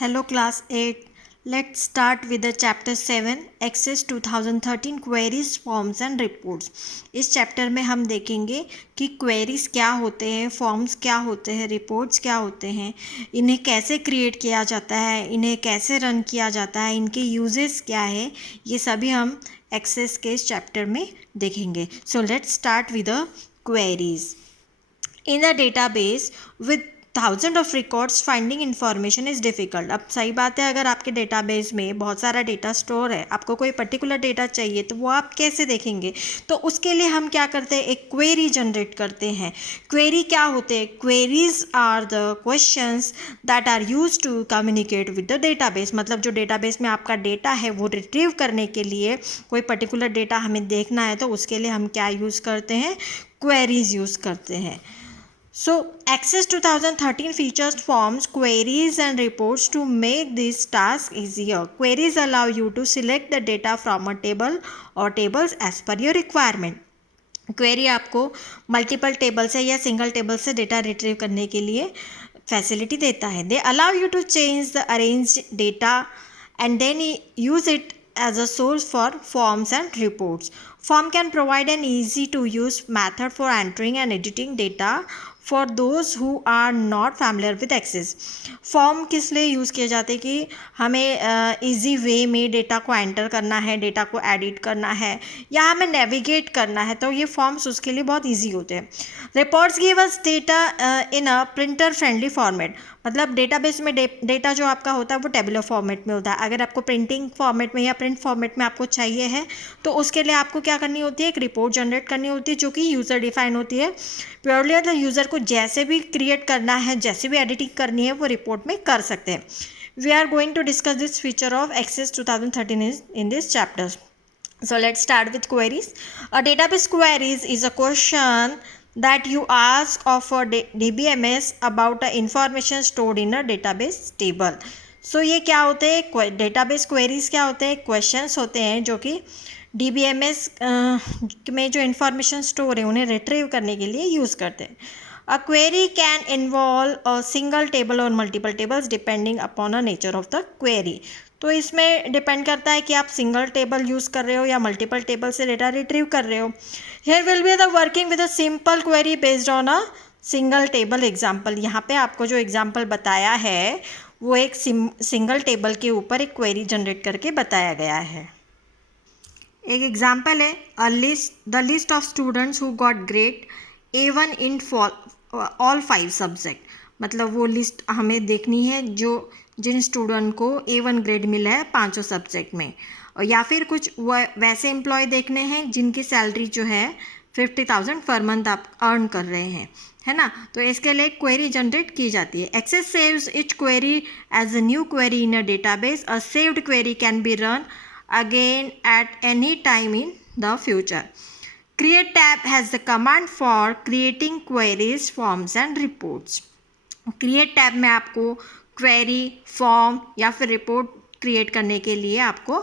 Hello class 8. Let's start with the chapter 7 Access 2013 Queries, Forms and Reports. इस chapter में हम देखेंगे कि क्वेरीज क्या होते हैं, फॉर्म्स क्या होते हैं, रिपोर्ट्स क्या होते हैं, इन्हें कैसे क्रिएट किया जाता है, इन्हें कैसे रन किया जाता है, इनके यूजेस क्या है, ये सभी हम एक्सेस के इस चैप्टर में देखेंगे. सो let's start with the queries. In a database with thousand of records finding information is difficult. अब सही बात है, अगर आपके डेटाबेस में बहुत सारा डेटा स्टोर है, आपको कोई पर्टिकुलर डेटा चाहिए तो वो आप कैसे देखेंगे. तो उसके लिए हम क्या करते हैं, एक क्वेरी जनरेट करते हैं. क्वेरी क्या होते हैं? Queries are the questions that are use to communicate with the database. मतलब जो डेटाबेस में आपका डेटा है वो रिट्रीव करने के लिए, कोई पर्टिकुलर डेटा हमें देखना है तो उसके लिए हम क्या यूज़ करते हैं, क्वेरीज यूज़ करते हैं. So, Access 2013 features forms, queries and reports to make this task easier. Queries allow you to select the data from a table or tables as per your requirement. Query आपको multiple table से या single table से data retrieve करने के लिए facility देता है. They allow you to change the arrange data and then use it as a source for forms and reports. Form can provide an easy to use method for entering and editing data for those who are not familiar with Access. Form किस लिए use किए जाते हैं कि हमें easy way में data को enter करना है, डेटा को एडिट करना है या हमें नेविगेट करना है, तो ये फॉर्म्स उसके लिए बहुत इजी होते हैं. Reports give us data in a printer friendly format. मतलब डेटाबेस में डेटा जो आपका होता है वो टेबुलर फॉर्मेट में होता है. अगर आपको प्रिंटिंग फॉर्मेट में या प्रिंट फॉर्मेट में आपको चाहिए है तो उसके लिए आपको क्या करनी होती है, एक रिपोर्ट जनरेट करनी होती है जो कि यूज़र डिफाइन होती है. प्योरली मतलब यूज़र को जैसे भी क्रिएट करना है, जैसे भी एडिटिंग करनी है वो रिपोर्ट में कर सकते हैं. We are going to discuss this feature of Access 2013 in this chapter. So let's start with queries. A database queries is a question that you ask of a DBMS about the information stored in a database table. So ये क्या होते हैं, database queries क्या होते हैं, questions होते हैं जो कि DBMS में जो इंफॉर्मेशन स्टोर है उन्हें रिट्रीव करने के लिए यूज़ करते हैं. A query can involve a single table or multiple tables depending upon the nature of the query. तो इसमें डिपेंड करता है कि आप सिंगल टेबल यूज़ कर रहे हो या मल्टीपल टेबल से डेटा रिट्रीव कर रहे हो. Here will be the working with a simple query based on a single table example. यहाँ पे आपको जो एग्जाम्पल बताया है वो एक सिंगल टेबल के ऊपर एक क्वेरी जनरेट करके बताया गया है. एक एग्जाम्पल है, the list of students who got grade A1 in all 5 subject. मतलब वो लिस्ट हमें देखनी है जो जिन स्टूडेंट को A1 ग्रेड मिला है 5 सब्जेक्ट में. और या फिर कुछ वैसे एम्प्लॉय देखने हैं जिनकी सैलरी जो है 50,000 पर मंथ आप अर्न कर रहे हैं, है ना. तो इसके लिए क्वेरी जनरेट की जाती है. Access saves each query as a new query in a database. A saved query can be run again at any time in the future. Create tab has the command for creating queries, forms and reports. Create tab में आपको query, form या फिर report create करने के लिए आपको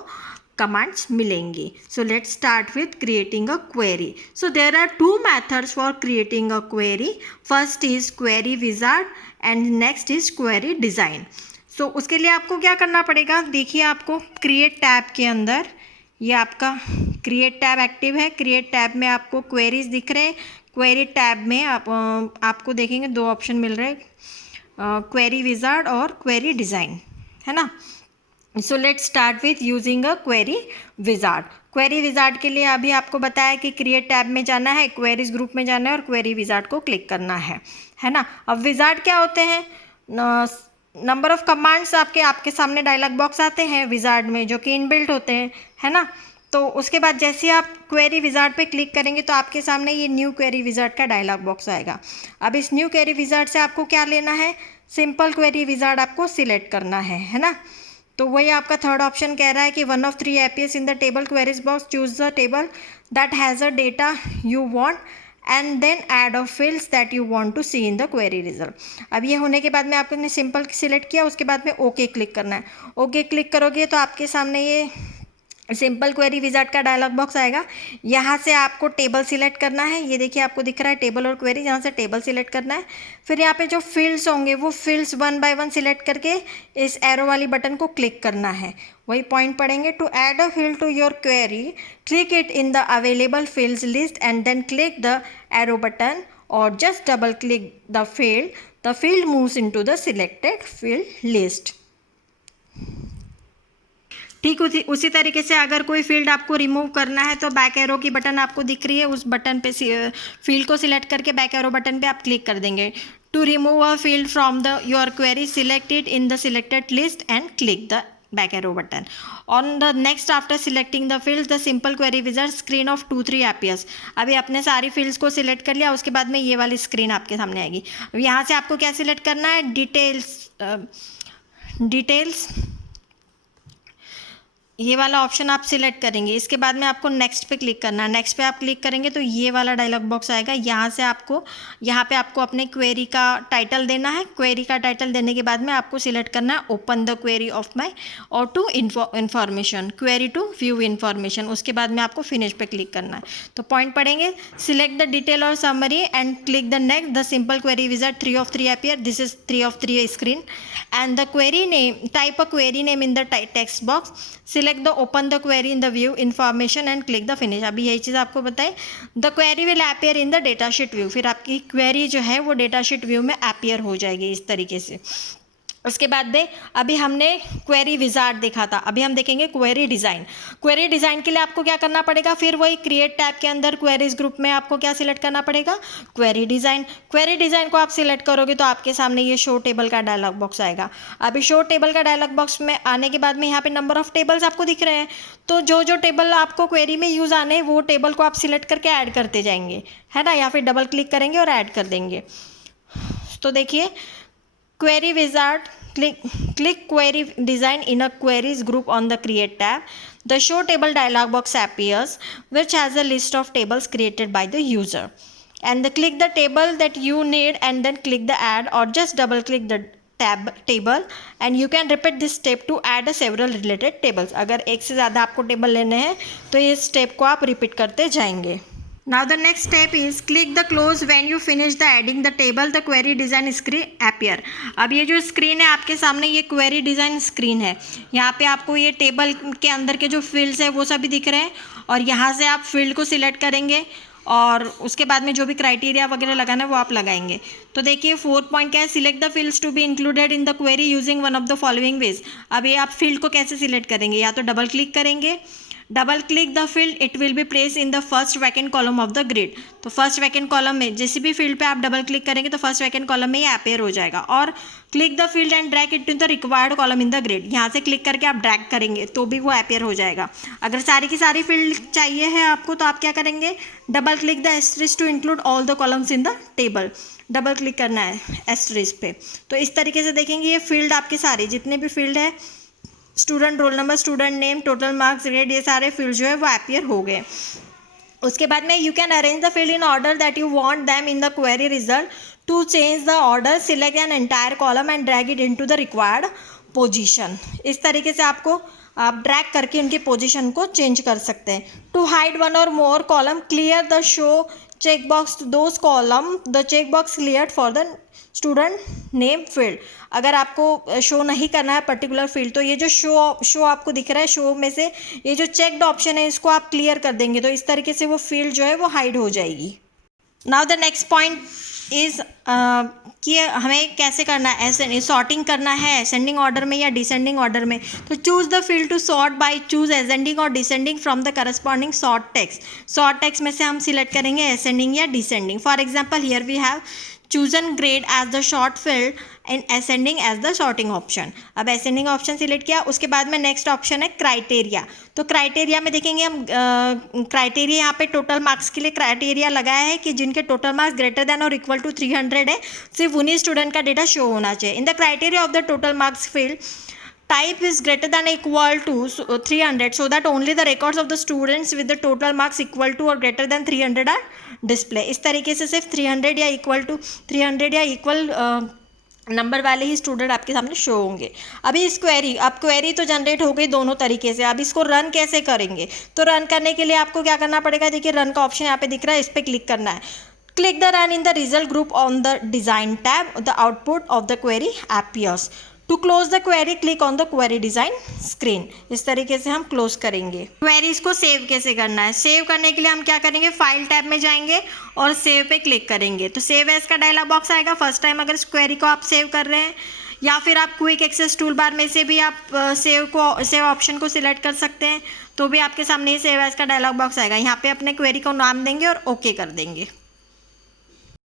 commands मिलेंगी. So let's start with creating a query. So there are 2 methods for creating a query. First is query wizard and next is query design. So उसके लिए आपको क्या करना पड़ेगा, देखिए आपको क्रिएट टैब के अंदर ये आपका क्रिएट टैब एक्टिव है. क्रिएट टैब में आपको क्वेरीज दिख रहे हैं. क्वेरी टैब में आपको देखेंगे 2 ऑप्शन मिल रहे हैं, क्वेरी विजार्ड और क्वेरी डिज़ाइन, है ना. सो let's start with using a query wizard. Query wizard के लिए अभी आपको बताया कि क्रिएट टैब में जाना है, क्वेरीज ग्रुप में जाना है और क्वेरी विजार्ड को क्लिक करना है ना. अब विजार्ड क्या होते हैं, नंबर ऑफ कमांड्स आपके सामने डायलॉग बॉक्स आते हैं विजार्ड में जो कि इनबिल्ट होते हैं, है ना. तो उसके बाद जैसे आप क्वेरी विजार्ड पे क्लिक करेंगे तो आपके सामने ये न्यू क्वेरी विजार्ड का डायलॉग बॉक्स आएगा. अब इस न्यू क्वेरी विजार्ड से आपको क्या लेना है, सिंपल क्वेरी विजार्ड आपको सिलेक्ट करना है ना. तो वही आपका थर्ड ऑप्शन कह रहा है कि 1 of 3 appears in the table queries box. Choose the table that has a data you want and then add of fields that you want to see in the query result. अब ये होने के बाद में आपने सिंपल सिलेक्ट किया, उसके बाद में ओके क्लिक करना है. ओके क्लिक करोगे तो आपके सामने ये सिंपल क्वेरी विजार्ड का डायलॉग बॉक्स आएगा। यहाँ से आपको टेबल सिलेक्ट करना है, ये देखिए आपको दिख रहा है टेबल और क्वेरी, यहाँ से टेबल सिलेक्ट करना है। फिर यहाँ पे जो फील्ड्स होंगे वो फील्ड्स 1 बाय 1 सिलेक्ट करके इस एरो वाली बटन को क्लिक करना है, वही पॉइंट पड़ेंगे। To add a field to your query click it in the available fields list and then click the arrow button or just double click the field moves into the selected field list. ठीक उसी तरीके से अगर कोई field आपको remove करना है तो बैक एरो की बटन आपको दिख रही है, उस बटन पे फील्ड को सिलेक्ट करके बैक एरो बटन पे आप क्लिक कर देंगे। To remove a field from the your query select it in the selected list and click the back arrow button. On the next after selecting the fields the simple query wizard screen of 2-3 appears. अभी आपने सारी fields को select कर लिया, उसके बाद में ये वाली स्क्रीन आपके सामने आएगी। अब यहाँ से आपको क्या सिलेक्ट करना है, डिटेल्स ये वाला ऑप्शन आप सिलेक्ट करेंगे। इसके बाद में आपको नेक्स्ट पे क्लिक करना है। नेक्स्ट पे आप क्लिक करेंगे तो ये वाला डायलॉग बॉक्स आएगा। यहाँ से आपको यहाँ पे आपको अपने क्वेरी का टाइटल देना है। क्वेरी का टाइटल देने के बाद में आपको सिलेक्ट करना है open the query of my or to information, query to view information. उसके बाद में आपको फिनिश पे क्लिक करना है। तो पॉइंट पड़ेंगे, सिलेक्ट द डिटेल और summary and click the next. The simple query wizard 3 of 3 appear. This is 3 of 3 screen and the query name, type a query name in the text box. Select the open the query in the view information and click the finish. अभी यही चीज़ आपको बताएं, the query will appear in the data sheet view. फिर आपकी query जो है वो data sheet view में appear हो जाएगी इस तरीके से। उसके बाद में अभी हमने क्वेरी विजार्ड देखा था, अभी हम देखेंगे क्वेरी डिज़ाइन। क्वेरी डिज़ाइन के लिए आपको क्या करना पड़ेगा, फिर वही क्रिएट टैब के अंदर क्वेरीज ग्रुप में आपको क्या सिलेक्ट करना पड़ेगा, क्वेरी डिज़ाइन। क्वेरी डिज़ाइन को आप सिलेक्ट करोगे तो आपके सामने ये शो टेबल का डायलॉग बॉक्स आएगा। अभी शो टेबल का डायलॉग बॉक्स में आने के बाद में यहाँ पे नंबर ऑफ टेबल्स आपको दिख रहे हैं, तो जो टेबल आपको क्वेरी में यूज़ आने वो टेबल को आप सिलेक्ट करके ऐड करते जाएंगे, है ना, या फिर डबल क्लिक करेंगे और ऐड कर देंगे। तो देखिए query wizard, click query design in a queries group on the create tab. The show table dialog box appears which has a list of tables created by the user, and click the table that you need and then click the add or just double click the table and you can repeat this step to add a several related tables. अगर एक से ज़्यादा आपको table लेने हैं तो इस step को आप रिपीट करते जाएंगे। Now the next step is click the close when you finish the adding the table the query design screen appear. अब ये जो स्क्रीन है आपके सामने ये क्वेरी डिज़ाइन स्क्रीन है। यहाँ पे आपको ये टेबल के अंदर के जो फील्ड्स है वो सभी दिख रहे हैं और यहाँ से आप फील्ड को सिलेक्ट करेंगे और उसके बाद में जो भी क्राइटेरिया वगैरह लगाना है वो आप लगाएंगे। तो देखिए 4th पॉइंट क्या है, select the fields to be included in the query using one of the following ways. अब ये आप फील्ड को कैसे सिलेक्ट करेंगे, या तो डबल क्लिक करेंगे, double click the field it will be place in the first vacant column of the grid. तो फर्स्ट वैकेंट कॉलम में जैसे भी फील्ड पे आप डबल क्लिक करेंगे तो फर्स्ट वैकेंट कॉलम में ये अपेयर हो जाएगा। और click the field and drag it to the required column in the grid, यहाँ से क्लिक करके आप ड्रैग करेंगे तो भी वो अपेयर हो जाएगा। अगर सारी की सारी फील्ड चाहिए है आपको तो आप क्या करेंगे, double click the asterisk to include all the columns in the table, double click करना है एस्टरिस्क पे। तो इस तरीके से देखेंगे ये फील्ड आपके सारे जितने भी फील्ड है, student roll number, student name, total marks, grade, ये सारे फील्ड जो है वो अपियर हो गए। उसके बाद में you can arrange the field in order that you want them in the query result. To change the order select an entire column and drag it into the required position. इस तरीके से आपको आप ड्रैग करके उनकी position को change कर सकते हैं। To hide one or more column clear the show checkbox those column the checkbox clear for the student name field. अगर आपको शो नहीं करना है पर्टिकुलर फील्ड तो ये जो शो आपको दिख रहा है, शो में से ये जो चेक्ड ऑप्शन है इसको आप क्लियर कर देंगे तो इस तरीके से वो फील्ड जो है वो हाइड हो जाएगी। Now the next point is कि हमें कैसे करना है, सॉर्टिंग करना है असेंडिंग ऑर्डर में या डिसेंडिंग ऑर्डर में। तो choose the field to sort by choose ascending or descending from the corresponding sort text. Sort text में से हम सिलेक्ट करेंगे असेंडिंग या descending. For example here we have chosen grade as the short field and ascending as the sorting option। अब ascending option select किया, उसके बाद में नेक्स्ट ऑप्शन है क्राइटेरिया। तो क्राइटेरिया में देखेंगे हम क्राइटेरिया यहाँ पे टोटल मार्क्स के लिए क्राइटेरिया लगाया है कि जिनके टोटल मार्क्स ग्रेटर देन और इक्वल टू 300 है, सिर्फ उन्हीं स्टूडेंट का डेटा शो होना चाहिए। In the criteria of the total marks field type is greater than or equal to 300 so that only the records of the students with the total marks equal to or greater than 300 are display। इस तरीके से सिर्फ 300 या equal to 300 या equal number वाले ही student आपके सामने show होंगे। अभी इस क्वेरी तो जनरेट हो गई दोनों तरीके से। अब इसको रन कैसे करेंगे, तो रन करने के लिए आपको क्या करना पड़ेगा, देखिए रन का ऑप्शन यहाँ पे दिख रहा है, इस पर क्लिक करना है। Click the run in the result group on the design tab, the output of the query appears। To close the query click on the query design screen. इस तरीके से हम क्लोज करेंगे। क्वेरीज को सेव कैसे करना है, सेव करने के लिए हम क्या करेंगे, फाइल टैब में जाएंगे और सेव पे क्लिक करेंगे तो सेव एज का डायलॉग बॉक्स आएगा। फर्स्ट टाइम अगर इस क्वेरी को आप सेव कर रहे हैं, या फिर आप क्विक एक्सेस टूल बार में से भी आप सेव ऑप्शन को सिलेक्ट कर सकते हैं, तो भी आपके सामने ही सेव एज का डायलॉग बॉक्स आएगा। यहाँ पे अपने क्वेरी को नाम देंगे और ओके कर देंगे।